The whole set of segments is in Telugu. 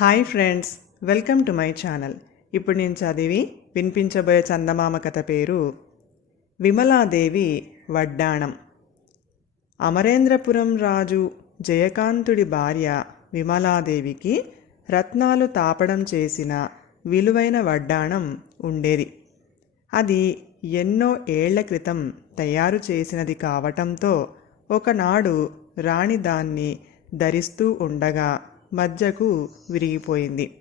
Hi friends welcome to my channel. ఇప్పుడు నేను చదివి వినిపించబోయే చందమామ కథ పేరు విమలాదేవి వడ్డాణం. అమరేంద్రపురం రాజు జయకాంతుడి భార్య విమలాదేవికి రత్నాలు తాపడం చేసిన విలువైన వడ్డాణం ఉండేది. అది ఎన్నో ఏళ్ళ క్రితం తయారు చేసినది కావటంతో ఒకనాడు రాణి దాన్ని ధరిస్తూ ఉండగా మధ్యకు విరిగిపోయింది.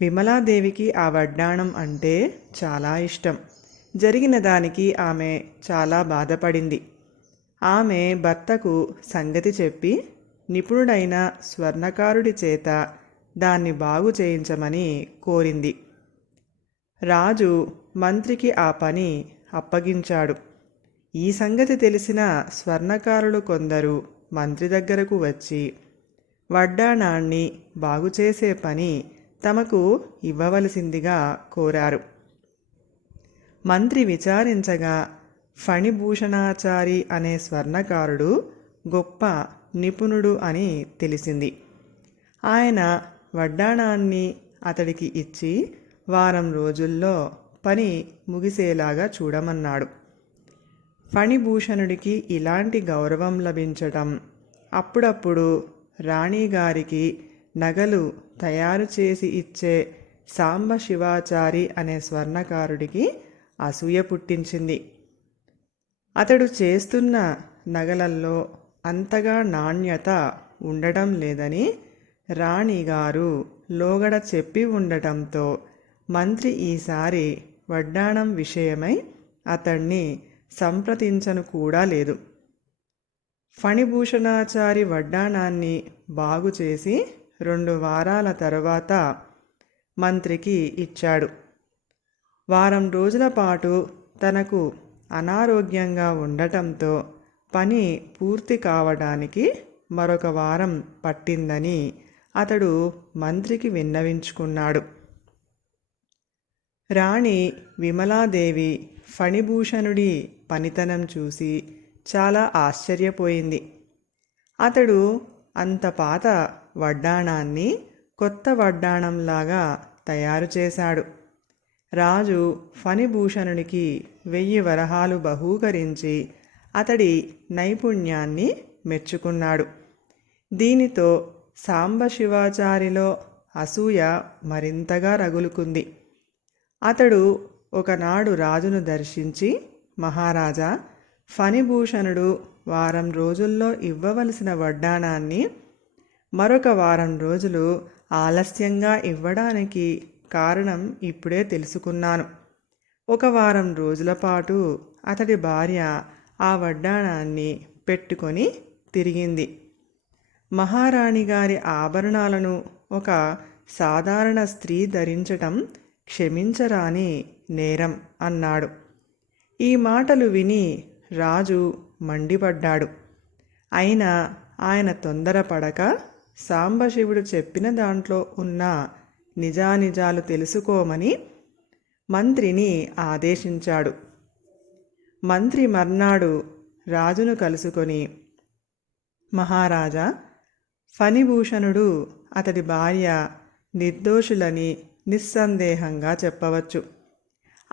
విమలాదేవికి ఆ వడ్డాణం అంటే చాలా ఇష్టం. జరిగిన దానికి ఆమె చాలా బాధపడింది. ఆమె భర్తకు సంగతి చెప్పి నిపుణుడైన స్వర్ణకారుడి చేత దాన్ని బాగు చేయించమని కోరింది. రాజు మంత్రికి ఆ పని అప్పగించాడు. ఈ సంగతి తెలిసిన స్వర్ణకారులు కొందరు మంత్రి దగ్గరకు వచ్చి వడ్డాణాన్ని బాగుచేసే పని తమకు ఇవ్వవలసిందిగా కోరారు. మంత్రి విచారించగా ఫణిభూషణాచారి అనే స్వర్ణకారుడు గొప్ప నిపుణుడు అని తెలిసింది. ఆయన వడ్డాణాన్ని అతడికి ఇచ్చి వారం రోజుల్లో పని ముగిసేలాగా చూడమన్నాడు. ఫణిభూషణుడికి ఇలాంటి గౌరవం లభించటం అప్పుడప్పుడు రాణిగారికి నగలు తయారు చేసి ఇచ్చే సాంబ శివాచారి అనే స్వర్ణకారుడికి అసూయ పుట్టించింది. అతడు చేస్తున్న నగలల్లో అంతగా నాణ్యత ఉండటం లేదని రాణిగారు లోగడ చెప్పి ఉండటంతో మంత్రి ఈసారి వడ్డాణం విషయమై అతణ్ణి సంప్రదించను కూడా లేదు. ఫణిభూషణాచారి వడ్డాణాన్ని బాగు చేసి రెండు వారాల తర్వాత మంత్రికి ఇచ్చాడు. వారం రోజుల పాటు తనకు అనారోగ్యంగా ఉండటంతో పని పూర్తి కావడానికి మరొక వారం పట్టిందని అతడు మంత్రికి విన్నవించుకున్నాడు. రాణి విమలాదేవి ఫణిభూషణుడి పనితనం చూసి చాలా ఆశ్చర్యపోయింది. అతడు అంత పాత వడ్డాణాన్ని కొత్త వడ్డాణంలాగా తయారు చేశాడు. రాజు ఫణిభూషణునికి వెయ్యి వరహాలు బహూకరించి అతడి నైపుణ్యాన్ని మెచ్చుకున్నాడు. దీనితో సాంబశివాచారిలో అసూయ మరింతగా రగులుకుంది. అతడు ఒకనాడు రాజును దర్శించి మహారాజా ఫణిభూషణుడు వారం రోజుల్లో ఇవ్వవలసిన వడ్డాణాన్ని మరొక వారం రోజులు ఆలస్యంగా ఇవ్వడానికి కారణం ఇప్పుడే తెలుసుకున్నాను. ఒక వారం రోజుల పాటు అతడి భార్య ఆ వడ్డాణాన్ని పెట్టుకొని తిరిగింది. మహారాణి గారి ఆభరణాలను ఒక సాధారణ స్త్రీ ధరించటం క్షమించరాని నేరం అన్నాడు. ఈ మాటలు విని రాజు మండిపడ్డాడు. అయినా ఆయన తొందరపడక సాంబశివుడు చెప్పిన దాంట్లో ఉన్న నిజానిజాలు తెలుసుకోమని మంత్రిని ఆదేశించాడు. మంత్రి మర్నాడు రాజును కలుసుకొని మహారాజా ఫణిభూషణుడు అతడి భార్య నిర్దోషులని నిస్సందేహంగా చెప్పవచ్చు.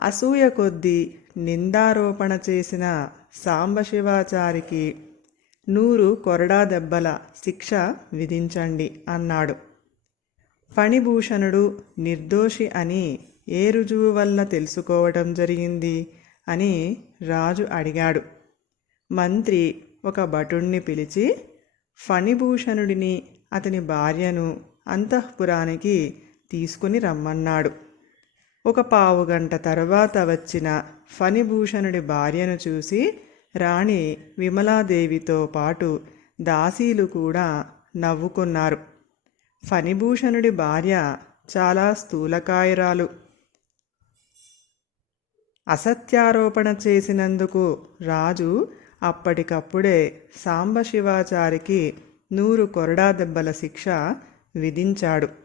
అసూయ కొద్దీ నిందారోపణ చేసిన సాంబశివాచారికి నూరు కొరడా దెబ్బల శిక్ష విధించండి అన్నాడు. ఫణిభూషణుడు నిర్దోషి అని ఏ రుజువు వల్ల తెలుసుకోవటం జరిగింది అని రాజు అడిగాడు. మంత్రి ఒక భటుణ్ణి పిలిచి ఫణిభూషణుడిని అతని భార్యను అంతఃపురానికి తీసుకుని రమ్మన్నాడు. ఒక పావు గంట తర్వాత వచ్చిన ఫణిభూషణుడి భార్యను చూసి రాణి విమలాదేవితో పాటు దాసీలు కూడా నవ్వుకున్నారు. ఫణిభూషణుడి భార్య చాలా స్థూలకాయరాలు. అసత్యారోపణ చేసినందుకు రాజు అప్పటికప్పుడే సాంబశివాచారికి నూరు కొరడా దెబ్బల శిక్ష విధించాడు.